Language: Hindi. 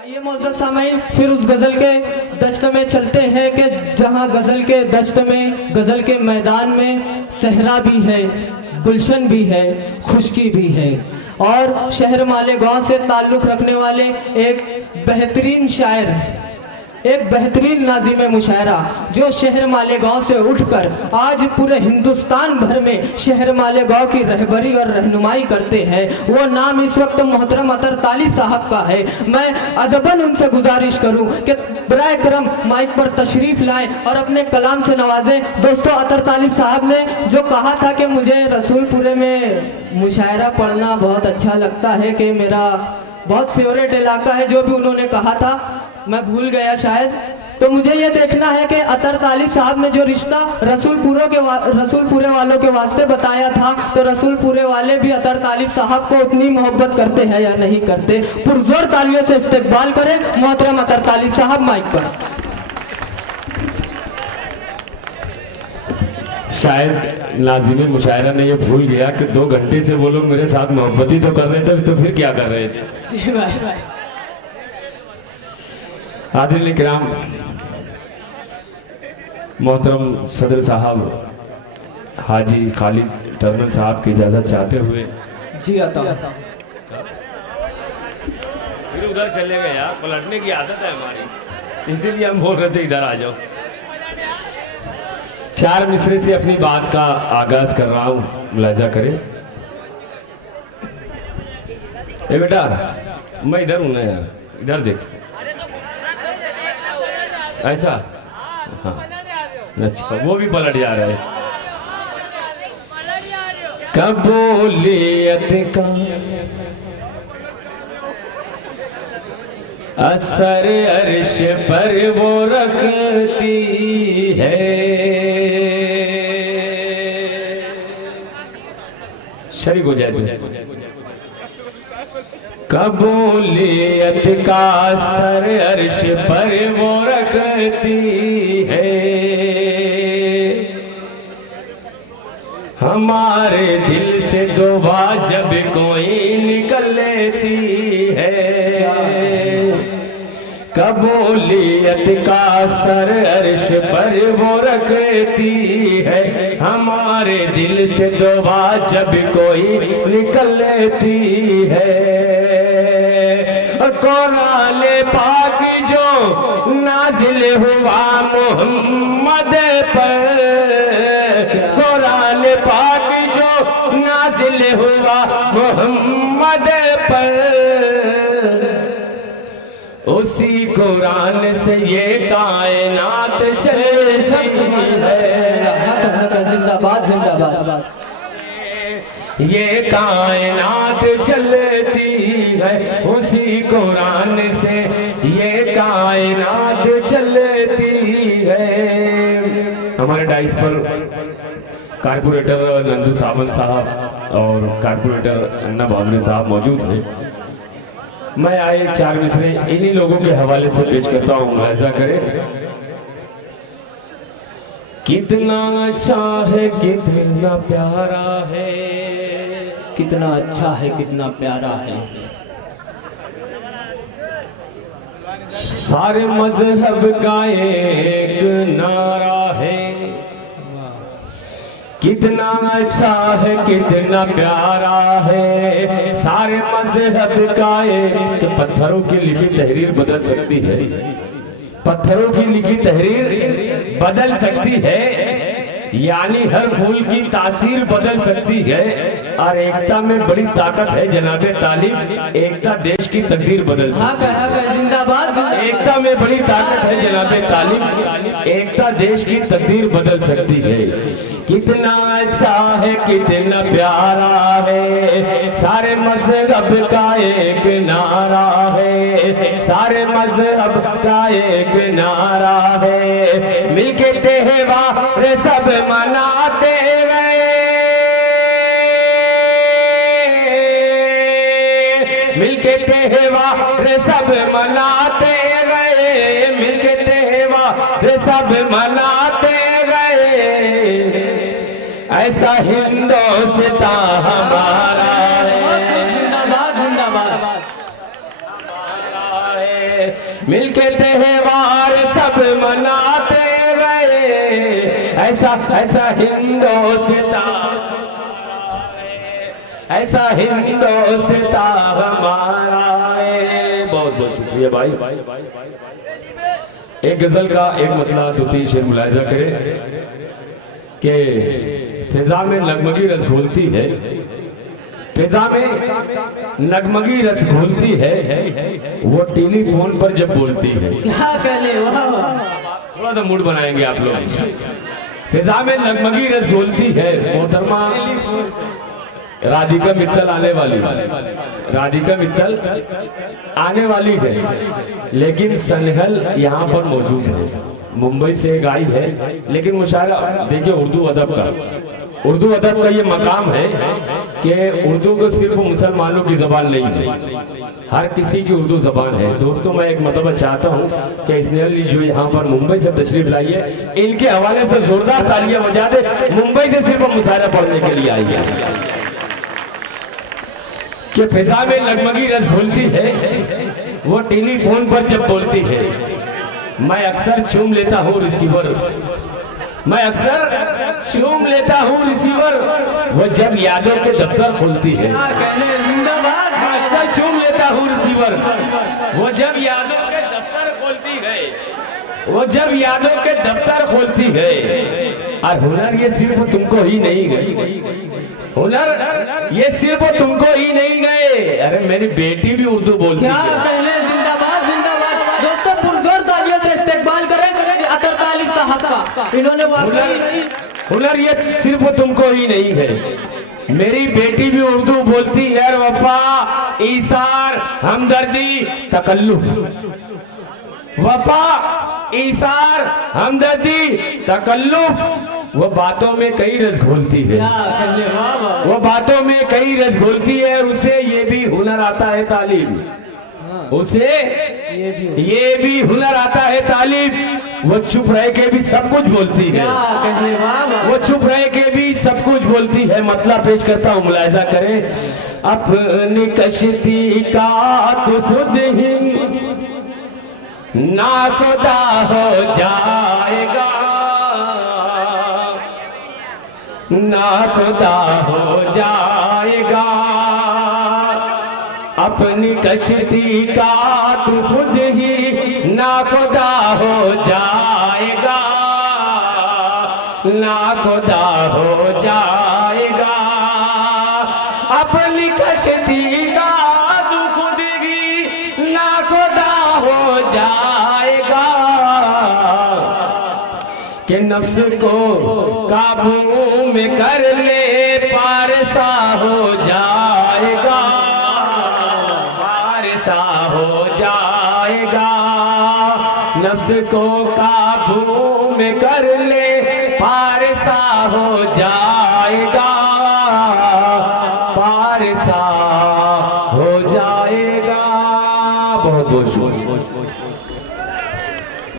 आइए मौजूद सामीन फिर उस गज़ल के दश्त में चलते हैं कि जहां गज़ल के दश्त में, गज़ल के मैदान में सहरा भी है, गुलशन भी है, खुशकी भी है। और शहर मालेगांव से ताल्लुक़ रखने वाले एक बेहतरीन शायर, एक बेहतरीन नाज़िम मुशायरा जो शहर मालेगांव से उठकर आज पूरे हिंदुस्तान भर में शहर मालेगांव की रहबरी और रहनुमाई करते हैं, वो नाम इस वक्त मोहतरम अतर तालिब साहब का है। मैं अदबन उनसे गुजारिश करूं कि बराए करम माइक पर तशरीफ़ लाएं और अपने कलाम से नवाजें। दोस्तों, अतर तालिब साहब ने जो कहा था कि मुझे रसूलपुरे में मुशायरा पढ़ना बहुत अच्छा लगता है, कि मेरा बहुत फेवरेट इलाका है, जो भी उन्होंने कहा था मैं भूल गया शायद। तो मुझे ये देखना है कि अतर तालिब साहब ने जो रिश्ता रसूलपुरे वालों के वास्ते बताया था, तो रसूलपुरे वाले भी अतर तालिब साहब को उतनी मोहब्बत करते हैं या नहीं करते। पुरजोर तालियों से इस्तकबाल करें मोहतरम अतर तालिब साहब माइक पर। शायद नाज़िम मुशायरा ने ये भूल गया कि 2 घंटे से वो लोग मेरे साथ मोहब्बत ही तो कर रहे थे, तो फिर क्या कर रहे थे। जी भाई। हाज़िरीन इकराम, मोहतरम सदर साहब हाजी खालिद टर्नल साहब की इजाज़त चाहते हुए जी आता फिर उधर चले गए यार, पलटने की आदत है हमारी, इसीलिए हम बोल रहे थे इधर आ जाओ। 4 मिसरे से अपनी बात का आगाज कर रहा हूँ, मुलाहिजा करें। ए बेटा, मैं इधर हूं ना यार, इधर देख। ऐसा हाँ, अच्छा, वो भी पलट जा रहा है। कबूलियत का असर अर्श पर वो रखती है, शरीक हो जाए तो। कबूलियत का असर अर्श पर वो रखती है, हमारे दिल से दुआ जब कोई निकल लेती है। कबूलियत का असर अर्श पर वो रखती है, हमारे दिल से दुआ जब कोई निकल लेती है। कुरान पाक जो नाजिल हुआ मोहम्मद पर, कुरान पाक जो नाजिल हुआ मोहम्मद पर, उसी कुरान से ये कायनात चले। जिंदाबाद जिंदाबाद। ये कायनात चलती है, उसी कुरान से ये कायनात चलती है। हमारे डाइस पर कारपोरेटर नंदू सावंत साहब और कारपोरेटर अन्ना बाबरी साहब मौजूद हैं। मैं आए 4 मिसरे इन्हीं लोगों के हवाले से पेश करता हूँ, मुलाहिजा करें। कितना अच्छा है, कितना प्यारा है, कितना अच्छा है, कितना प्यारा है, सारे मजहब का एक नारा है। कितना अच्छा है, कितना प्यारा है, सारे मजहब का एक। पत्थरों की लिखी तहरीर बदल सकती है, पत्थरों की लिखी तहरीर बदल सकती है, यानी हर फूल की तासीर बदल सकती है। और एकता में बड़ी ताकत है जनाबे तालिब, एकता देश की तकदीर बदल सकती है। जिंदाबाद। एकता में बड़ी ताकत है जनाबे तालिब, एकता देश की तकदीर बदल सकती है। कितना अच्छा है, कितना प्यारा है, सारे मजहब का एक नारा है, सारे मजहब का एक नारा है। मिलके त्योहार सब मनाते गए, मिलके त्योहार सब मनाते गए, मिलके त्योहार सब मनाते गए। ऐसा हिंदुस्तान हमारा है, जिंदाबाद जिंदाबाद। मिलके त्योहार सब मनाते गए, ऐसा ऐसा हिंदुस्तान, ऐसा हिंदुस्तान हमारा है। बहुत बहुत शुक्रिया भाई। एक गजल का एक मतलब 2-3 शेर मुलाहिजा करें कि फिजा में नगमगी रस घोलती है, फिजा में नगमगी रस घोलती है, वो टेलीफोन पर जब बोलती है। क्या कहने, वाह वाह। थोड़ा सा मूड बनाएंगे आप लोग। फिजा में नगमगी रस घोलती है, मोहतरमा राधिका मित्तल आने वाली, राधिका मित्तल आने वाली है, लेकिन सनहल यहाँ पर मौजूद है। मुंबई से एक आई है, लेकिन मुशायरा देखिए उर्दू अदब का, उर्दू अदब का ये मकाम है कि उर्दू को सिर्फ मुसलमानों की जबान नहीं है, हर किसी की उर्दू जबान है। दोस्तों मैं एक मतलब चाहता हूँ कि स्नेहल जो यहाँ पर मुंबई से तशरीफ लाई है, इनके हवाले से जोरदार तालियां बजा दे। मुंबई से सिर्फ मुशायरा पढ़ने के लिए आई है कि फिजा में लगमगी रस घोलती है, वो टेलीफोन पर जब बोलती है। मैं अक्सर चूम लेता हूँ रिसीवर, मैं अक्सर चूम लेता हूँ रिसीवर, वो जब यादों के दफ्तर खोलती है। जिंदाबाद। मैं अक्सर चूम लेता हूँ रिसीवर, वो जब यादों के दफ्तर खोलती है, वो जब यादों के दफ्तर खोलती है। और हुनर ये सिर्फ तुमको ही नहीं गई, हुनर ये सिर्फ तुमको ही नहीं गए, अरे मेरी बेटी भी उर्दू बोलती है। क्या कहने, जिंदाबाद जिंदाबाद। दोस्तों पुरजोर तालियों से इस्तेकबाल करें अतर तालिब साहब का, इन्होंने वाकई हुनर ये सिर्फ तुमको ही नहीं है, मेरी बेटी भी उर्दू बोलती है। वफा, ईसार, हमदर्दी, तकल्लुफ, वफा, ईसार, हमदर्दी, तकल्लुफ, वो बातों में कई रस घोलती है, वो बातों में कई रस घोलती है। और उसे ये भी हुनर आता है तालीम, उसे ये भी हुनर आता है तालीम। वो चुप रह के भी सब कुछ बोलती है, वो चुप रह के भी सब कुछ बोलती है। मतलब पेश करता हूँ, मुलाहिजा करें। अपनी कश्ती का तो खुद ही नाखुदा हो जाएगा, नाखुदा हो जाएगा। अपनी कश्ती का तू खुद ही नाखुदा हो जाएगा, नाखुदा हो जाएगा। अपनी कश्ती का तू खुद ही नाखुदा हो जाएगा, कि नफ्स को काबू में कर ले पारसा हो जाएगा, पारसा हो जाएगा। नफ्स को काबू में कर ले पारसा हो जाएगा,